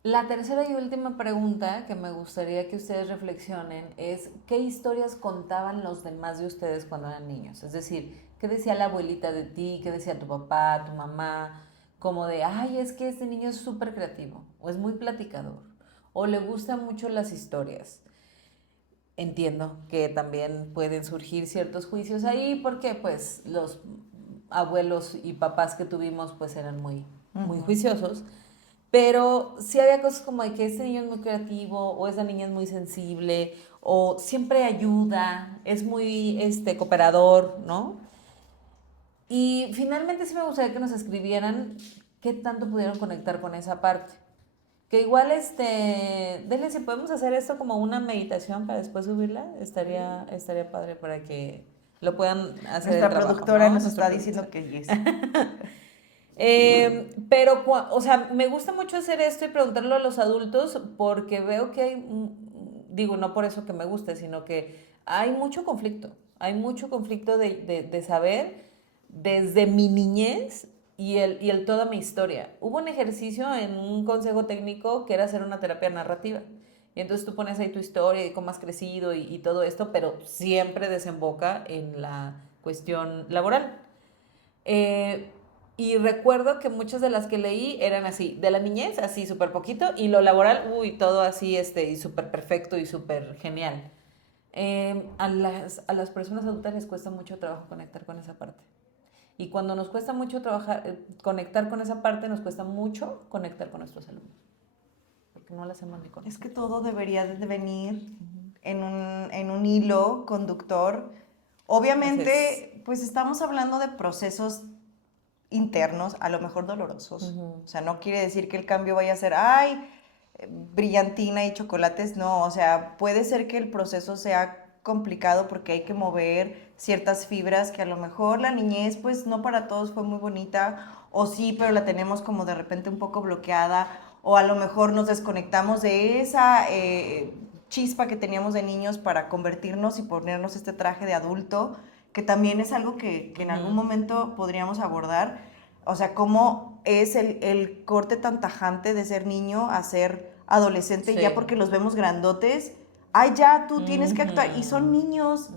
La tercera y última pregunta que me gustaría que ustedes reflexionen es ¿qué historias contaban los demás de ustedes cuando eran niños? Es decir, ¿qué decía la abuelita de ti? ¿Qué decía tu papá, tu mamá? Como de, ay, es que este niño es súper creativo, o es muy platicador, o le gustan mucho las historias. Entiendo que también pueden surgir ciertos juicios ahí porque pues los abuelos y papás que tuvimos pues eran muy juiciosos. Pero sí había cosas como de que este niño es muy creativo, o esa niña es muy sensible, o siempre ayuda, es muy cooperador, ¿no? Y finalmente sí me gustaría que nos escribieran qué tanto pudieron conectar con esa parte. Que igual, denle si podemos hacer esto como una meditación para después subirla, estaría padre para que lo puedan hacer el Nuestra trabajo, productora ¿no? nos Nuestra está diciendo producción. que yes. Pero, o sea, me gusta mucho hacer esto y preguntarlo a los adultos porque veo que hay, digo, no por eso que me guste, sino que hay mucho conflicto. Hay mucho conflicto de saber desde mi niñez y el toda mi historia. Hubo un ejercicio en un consejo técnico que era hacer una terapia narrativa. Y entonces tú pones ahí tu historia y cómo has crecido y todo esto, pero siempre desemboca en la cuestión laboral. Eh, y recuerdo que muchas de las que leí eran así, de la niñez, así súper poquito, y lo laboral, uy, todo así, y súper perfecto y súper genial. A las personas adultas les cuesta mucho trabajo conectar con esa parte. Y cuando nos cuesta mucho conectar con esa parte, nos cuesta mucho conectar con nuestros alumnos. Porque no la hacemos ni con Es eso. que todo debería de venir en un hilo conductor. Así es. Obviamente, pues estamos hablando de procesos internos, a lo mejor dolorosos. O sea, no quiere decir que el cambio vaya a ser, ay, brillantina y chocolates, no, o sea, puede ser que el proceso sea complicado porque hay que mover ciertas fibras que a lo mejor la niñez pues no para todos fue muy bonita o sí, pero la tenemos como de repente un poco bloqueada o a lo mejor nos desconectamos de esa chispa que teníamos de niños para convertirnos y ponernos este traje de adulto, que también es algo que en algún momento podríamos abordar. O sea, cómo es el corte tan tajante de ser niño a ser adolescente, ya Sí. porque los vemos grandotes. Ay, ya, tú tienes que actuar. Y son niños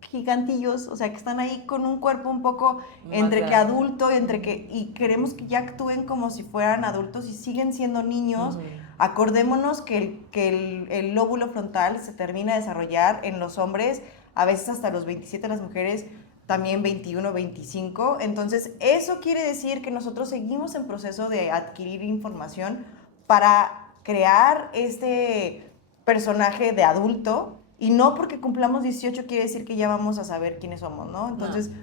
gigantillos, o sea, que están ahí con un cuerpo un poco Más entre que grande. adulto, entre que... Y queremos que ya actúen como si fueran adultos y siguen siendo niños. Acordémonos que el lóbulo frontal se termina de desarrollar en los hombres, a veces hasta los 27, las mujeres también 21, 25. Entonces, eso quiere decir que nosotros seguimos en proceso de adquirir información para crear este personaje de adulto y no porque cumplamos 18 quiere decir que ya vamos a saber quiénes somos, ¿no? Entonces, No.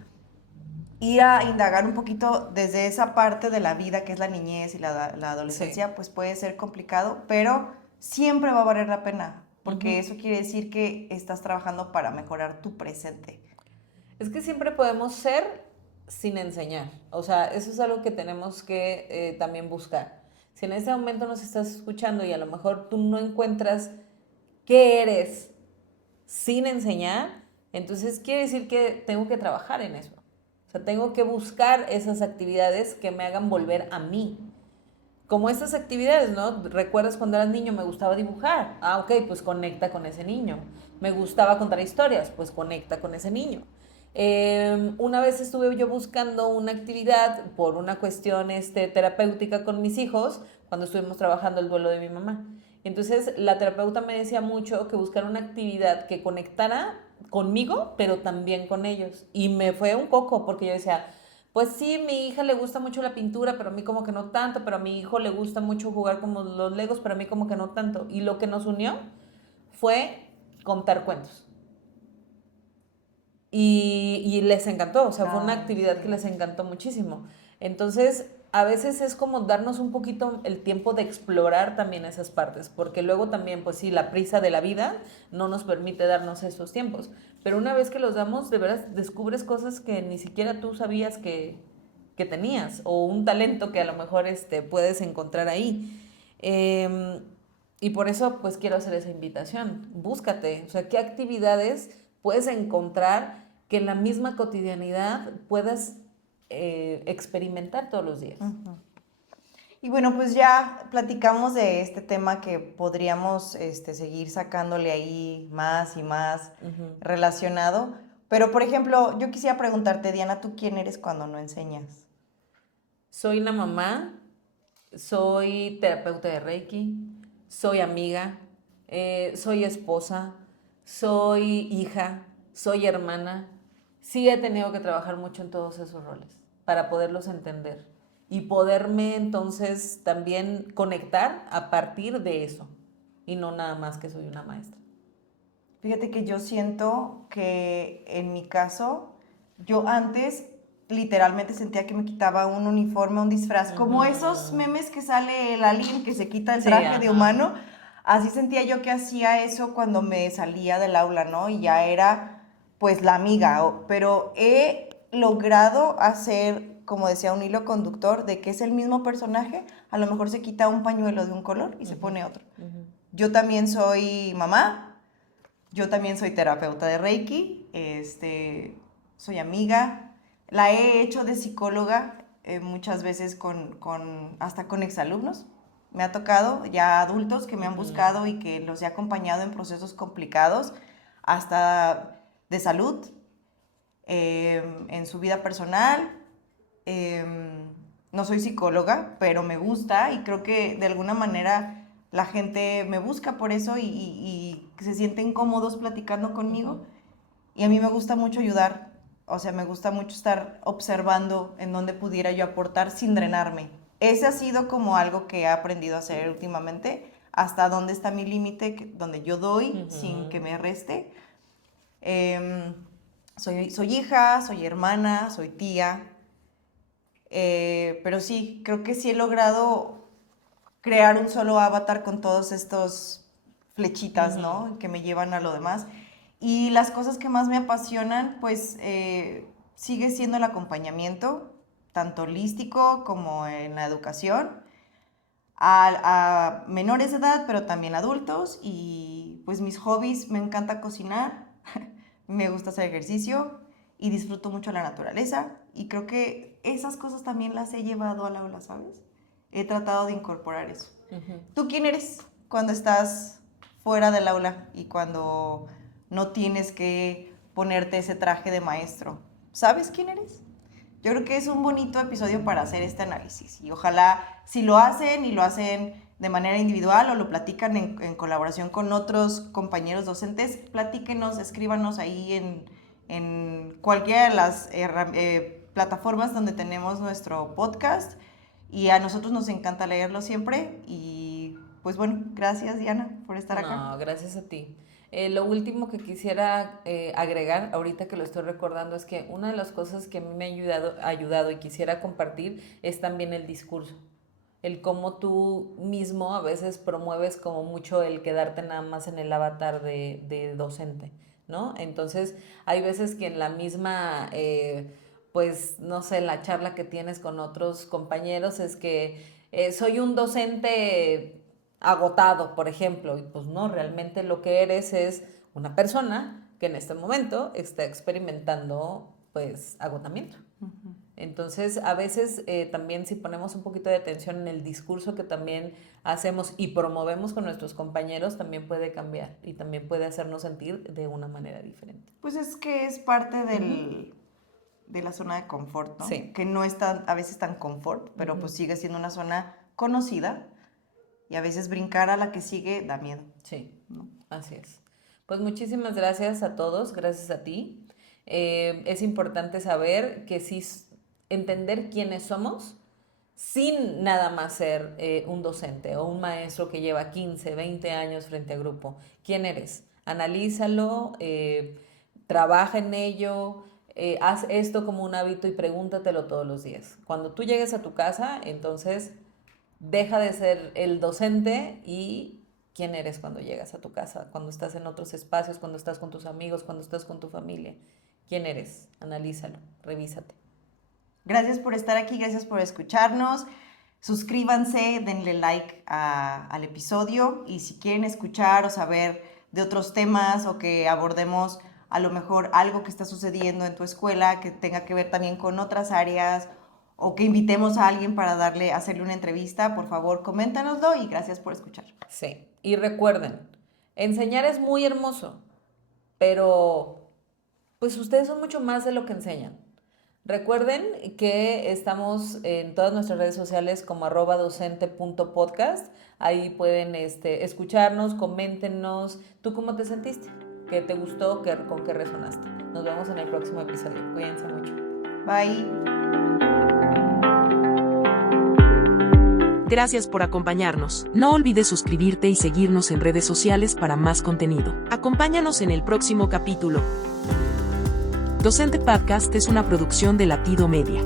ir a indagar un poquito desde esa parte de la vida que es la niñez y la Sí. adolescencia, pues puede ser complicado, pero siempre va a valer la pena, porque eso quiere decir que estás trabajando para mejorar tu presente. Es que siempre podemos ser sin enseñar. O sea, eso es algo que tenemos que también buscar. Si en este momento nos estás escuchando y a lo mejor tú no encuentras qué eres sin enseñar, entonces quiere decir que tengo que trabajar en eso. O sea, tengo que buscar esas actividades que me hagan volver a mí. Como estas actividades, ¿no? ¿Recuerdas cuando eras niño me gustaba dibujar? Ah, ok, pues conecta con ese niño. Me gustaba contar historias, pues conecta con ese niño. Una vez estuve yo buscando una actividad por una cuestión terapéutica con mis hijos, cuando estuvimos trabajando el duelo de mi mamá. Entonces la terapeuta me decía mucho que buscar una actividad que conectara conmigo, pero también con ellos. Y me fue un coco, porque yo decía, pues sí, mi hija le gusta mucho la pintura, pero a mí como que no tanto, pero a mi hijo le gusta mucho jugar como los Legos, pero a mí como que no tanto. Y lo que nos unió fue contar cuentos. Y les encantó, o sea, fue una Ay, actividad que sí. les encantó muchísimo. Entonces, a veces es como darnos un poquito el tiempo de explorar también esas partes, porque luego también, pues sí, la prisa de la vida no nos permite darnos esos tiempos. Pero una vez que los damos, de veras descubres cosas que ni siquiera tú sabías que tenías, o un talento que a lo mejor puedes encontrar ahí. Eh, y por eso, pues quiero hacer esa invitación. Búscate, o sea, qué actividades puedes encontrar que en la misma cotidianidad puedas experimentar todos los días. Y bueno, pues ya platicamos de este tema que podríamos seguir sacándole ahí más y más relacionado. Pero, por ejemplo, yo quisiera preguntarte, Diana, ¿tú quién eres cuando no enseñas? Soy la mamá, soy terapeuta de Reiki, soy amiga, soy esposa, soy hija, soy hermana. Sí he tenido que trabajar mucho en todos esos roles para poderlos entender y poderme entonces también conectar a partir de eso y no nada más que soy una maestra. Fíjate que yo siento que en mi caso, yo antes literalmente sentía que me quitaba un uniforme, un disfraz, como esos memes que sale el alien que se quita el Sí, traje de ajá. humano. Así sentía yo que hacía eso cuando me salía del aula, ¿no? Y ya era pues la amiga, pero he logrado hacer, como decía, un hilo conductor de que es el mismo personaje, a lo mejor se quita un pañuelo de un color y se pone otro. Yo también soy mamá, yo también soy terapeuta de Reiki, soy amiga, la he hecho de psicóloga muchas veces hasta con exalumnos. Me ha tocado ya adultos que me han buscado y que los he acompañado en procesos complicados, hasta de salud, en su vida personal. No soy psicóloga, pero me gusta y creo que de alguna manera la gente me busca por eso y se sienten cómodos platicando conmigo. Y a mí me gusta mucho ayudar, o sea, me gusta mucho estar observando en dónde pudiera yo aportar sin drenarme. Ese ha sido como algo que he aprendido a hacer últimamente, hasta dónde está mi límite, donde yo doy sin que me reste. Em, soy hija, soy hermana, soy tía, pero sí, creo que sí he logrado crear un solo avatar con todos estos flechitas, ¿no? Que me llevan a lo demás. Y las cosas que más me apasionan, pues sigue siendo el acompañamiento, tanto holístico como en la educación, a menores de edad, pero también adultos. Y pues mis hobbies, me encanta cocinar, me gusta hacer ejercicio y disfruto mucho la naturaleza. Y creo que esas cosas también las he llevado al aula, ¿sabes? He tratado de incorporar eso. ¿Tú quién eres cuando estás fuera del aula y cuando no tienes que ponerte ese traje de maestro? ¿Sabes quién eres? Yo creo que es un bonito episodio para hacer este análisis y ojalá si lo hacen y lo hacen de manera individual o lo platican en colaboración con otros compañeros docentes, platíquenos, escríbanos ahí en cualquiera de las plataformas donde tenemos nuestro podcast y a nosotros nos encanta leerlo siempre y pues bueno, gracias Diana por estar acá. No, gracias a ti. Lo último que quisiera agregar, ahorita que lo estoy recordando, es que una de las cosas que a mí me ha ayudado y quisiera compartir es también el discurso. El cómo tú mismo a veces promueves como mucho el quedarte nada más en el avatar de docente, ¿no? Entonces, hay veces que en la misma, pues, no sé, la charla que tienes con otros compañeros es que soy un docente agotado, por ejemplo, y pues no, realmente lo que eres es una persona que en este momento está experimentando pues agotamiento. Entonces, a veces también si ponemos un poquito de atención en el discurso que también hacemos y promovemos con nuestros compañeros, también puede cambiar y también puede hacernos sentir de una manera diferente. Pues es que es parte de la zona de confort, ¿no? Sí. Que no es a veces tan confort, pero pues sigue siendo una zona conocida. Y a veces brincar a la que sigue da miedo. Sí, ¿no? Así es. Pues muchísimas gracias a todos, gracias a ti. Es importante saber que sí, entender quiénes somos sin nada más ser un docente o un maestro que lleva 15, 20 años frente a grupo. ¿Quién eres? Analízalo, trabaja en ello, haz esto como un hábito y pregúntatelo todos los días. Cuando tú llegues a tu casa, entonces deja de ser el docente y quién eres cuando llegas a tu casa, cuando estás en otros espacios, cuando estás con tus amigos, cuando estás con tu familia. ¿Quién eres? Analízalo, revísate. Gracias por estar aquí, gracias por escucharnos. Suscríbanse, denle like al episodio y si quieren escuchar o saber de otros temas o que abordemos a lo mejor algo que está sucediendo en tu escuela que tenga que ver también con otras áreas o que invitemos a alguien para hacerle una entrevista, por favor, coméntanoslo y gracias por escuchar. Sí, y recuerden, enseñar es muy hermoso, pero pues ustedes son mucho más de lo que enseñan. Recuerden que estamos en todas nuestras redes sociales como @docente.podcast. Ahí pueden escucharnos, coméntenos. ¿Tú cómo te sentiste? ¿Qué te gustó? ¿Con qué resonaste? Nos vemos en el próximo episodio. Cuídense mucho. Bye. Gracias por acompañarnos. No olvides suscribirte y seguirnos en redes sociales para más contenido. Acompáñanos en el próximo capítulo. Docente Podcast es una producción de Latido Media.